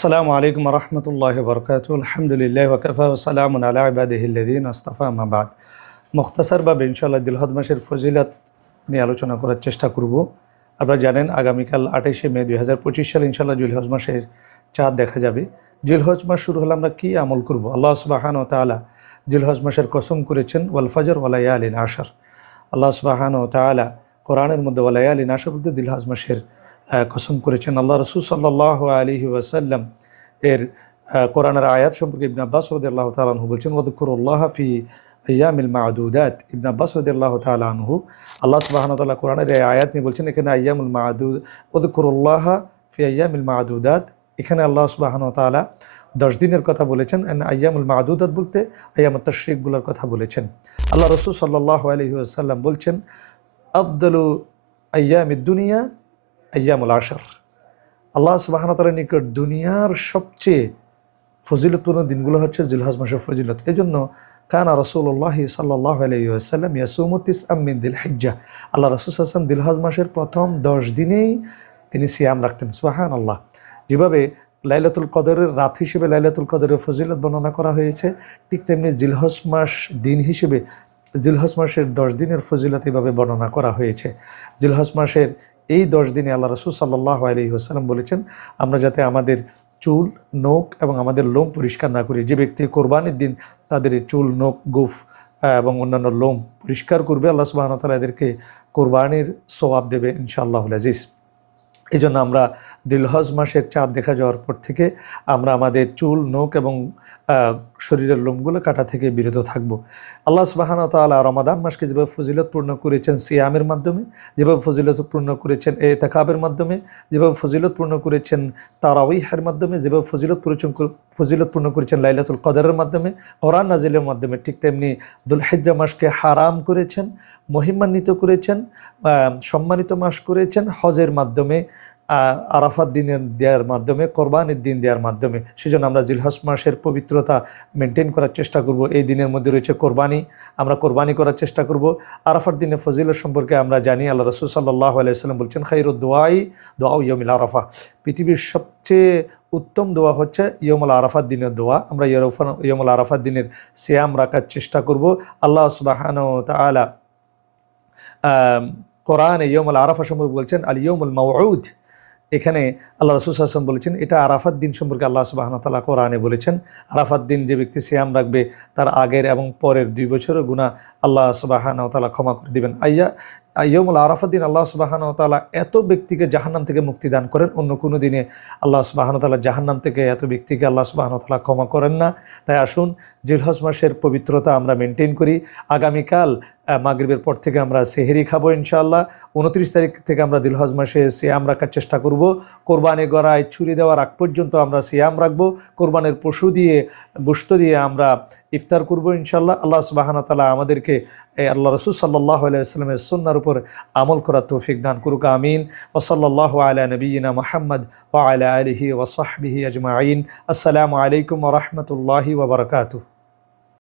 আসসালামু আলাইকুম রহমতুল্লাহ বরকাত আলহামদুলিল্লাহ ওকফা ওসালাম আলা আবাদিহিল্লাদিন আস্তাফা মাবাদ মুখতাসারভাবে ইনশাআল্লাহ দিলহদ মাসের ফজিলত নিয়ে আলোচনা করার চেষ্টা করব। আপনারা জানেন, আগামীকাল আঠাইশে মে দুই হাজার পঁচিশ সালে ইনশাআল্লাহ জুলহজ মাসের চাঁদ দেখা যাবে। জিলহজ মাস শুরু হলে আমরা কী আমল করব? আল্লাহ সুবাহান ও তালা জিলহজ মাসের কসম করেছেন ওয়াল ফজর ওয়ালাইয়া আলিন আশার আল্লাহ সুবাহান ও তালা কোরআনের মধ্যে ওয়ালাইয়া আলিন আশার বলতে দিলহজ মাসের কসম করেছেন আল্লাহ রসুল সাল্লাহ আলহি ওয়াসাল্লাম এর কোরআনের আয়াত সম্পর্কে ইবন আব্বাস রদি আল্লাহ তালাহু বলছেন ওদকুরুল্লাহ ফি আয়ামিল মাদুদাত। ইবন আব্বাস রদি আল্লাহ তালাহু আল্লাহ সুবাহন তাল্লাহ কোরআনের আয়াত নিয়ে বলছেন, এখানে আয়ামুল মাদুদ ওদকুরুল্লাহ ফি আয়ামিল মাদুদাত। এখানে আল্লাহ সুবাহন তালা দশ দিনের কথা বলেছেন আয়ামুল মাদুদাত বলতে আয়ামত তশ্রিকগুলোর কথা বলেছেন। আল্লাহ রসুল সাল্লাহ আলহি আসাল্লাম বলছেন, আফদলু আয়ামিদ দুনিয়া আয়ামুল আশার। আল্লাহ সুবাহতালার নিকট দুনিয়ার সবচেয়ে ফজিলতপূর্ণ দিনগুলো হচ্ছে জিলহাজ মাসের ফজিলত। এই জন্য কানা রসুল্লাহ সাল্লাহ আলাইসাল্লাম ইয়াসুমতিস আমিন দিল হিজ্জা আল্লাহ রসুল আসলাম দিলহাজ মাসের প্রথম দশ দিনেই তিনি সিয়াম রাখতেন সুবাহান আল্লাহ যেভাবে লাইলাতুল কদরের রাত হিসেবে লাইলাতুল কদরের ফজিলত বর্ণনা করা হয়েছে, ঠিক তেমনি জিলহজ মাস দিন হিসেবে জিলহজ মাসের দশ দিনের ফজিলত এভাবে বর্ণনা করা হয়েছে। জিলহজ মাসের এই দশ দিনে আল্লাহ রসুল সাল্লাহ আলী আসসালাম বলেছেন, আমরা যাতে আমাদের চুল, নখ এবং আমাদের লোম পরিষ্কার না করি, যে ব্যক্তি কোরবানির দিন তাদের চুল, নখ, গুফ এবং অন্যান্য লোম পরিষ্কার করবে, আল্লাহ সুবাহ তালা এদেরকে কোরবানির সোয়াব দেবে ইনশাআল্লাহ আজিজ। এই জন্য আমরা দিলহজ মাসের চাঁদ দেখা যাওয়ার পর থেকে আমরা আমাদের চুল, নখ এবং শরীরের লোমগুলো কাটা থেকে বিরত থাকব। আল্লাহ সুবাহান তালা রমাদান মাসকে যেভাবে ফজিলতপূর্ণ করেছেন সিয়ামের মাধ্যমে, যেভাবে ফজিলতপূর্ণ করেছেন এ তাকাবের মাধ্যমে, যেভাবে ফজিলতপূর্ণ করেছেন তারাউইহের মাধ্যমে, যেভাবে ফজিলত ফজিলতপূর্ণ করেছেন লাইলাতুল কদরের মাধ্যমে, কোরআন নাজিলের মাধ্যমে ঠিক তেমনি দুলহেজ্জা মাসকে হারাম করেছেন, মহিমান্বিত করেছেন সম্মানিত মাস করেছেন, হজের মাধ্যমে আরাফাত দিনের দেওয়ার মাধ্যমে, কোরবানির দিন দেওয়ার মাধ্যমে। সেজন্য আমরা জিলহজ মাসের পবিত্রতা মেনটেন করার চেষ্টা করব। এই দিনের মধ্যে রয়েছে কোরবানি, আমরা কোরবানি করার চেষ্টা করব। আরাফার দিনে ফজিলত সম্পর্কে আমরা জানি, আল্লাহ রসুল সাল্লাহ আলাইসাল্লাম বলছেন খাইরুদ দোয়াই দোয়া ইয়মিল আরাফা। পৃথিবীর সবচেয়ে উত্তম দোয়া হচ্ছে ইয়মুল আরাফাত দিনের দোয়া। আমরা ইয়মুল আরাফাত দিনের সিয়াম রাখার চেষ্টা করব। আল্লাহ সুবাহান তালা কোরআনে ইয়মুল আরাফা সম্পর্কে বলছেন আল ইয়মুল মাউদ এখানে আল্লাহ রসুল আসলাম বলেছেন, এটা আরাফাত দিন সম্পর্কে আল্লাহ সুবাহন তালা কোরআনে বলেছেন, আরাফাত দিন যে ব্যক্তি সিয়াম রাখবে, তার আগের এবং পরের দুই বছরের গুণা আল্লাহ সুবাহান তালা ক্ষমা করে দিবেন। আইয়া ইয়মুল আরাফাত দিন আল্লাহ সুবাহান তালা এত ব্যক্তিকে জাহান্নাম থেকে মুক্তি দান করেন, অন্য কোনো দিনে আল্লাহ সুবাহান তালা জাহান্নাম থেকে এত ব্যক্তিকে আল্লাহ সুবাহান তালা ক্ষমা করেন না। তাই আসুন, জিলহজ মাসের পবিত্রতা আমরা মেনটেন করি। আগামীকাল মাগরিবের পর থেকে আমরা সেহেরি খাব ইনশাআল্লাহ। উনত্রিশ তারিখ থেকে আমরা দিলহজ মাসে সিয়াম রাখার চেষ্টা করব। কোরবানি গড়ায় ছুরি দেওয়ার আগ পর্যন্ত আমরা সিয়াম রাখব। কোরবানের পশু দিয়ে গোস্ত দিয়ে আমরা ইফতার করব ইনশাল্লাহ আল্লাহ সুবাহানা তালা আমাদেরকে আল্লাহ রসুল সাল্লাহ আলাইসলামের সন্ন্যার উপর আমল করার তৌফিক দান করুক, আমিন। ওসল্লাহ আলা নবীনা মোহাম্মদ ও আলা আলহি ওসহবিহি আজমাইন। আসসালামু আলাইকুম রহমতুল্লাহি ওবরকাতু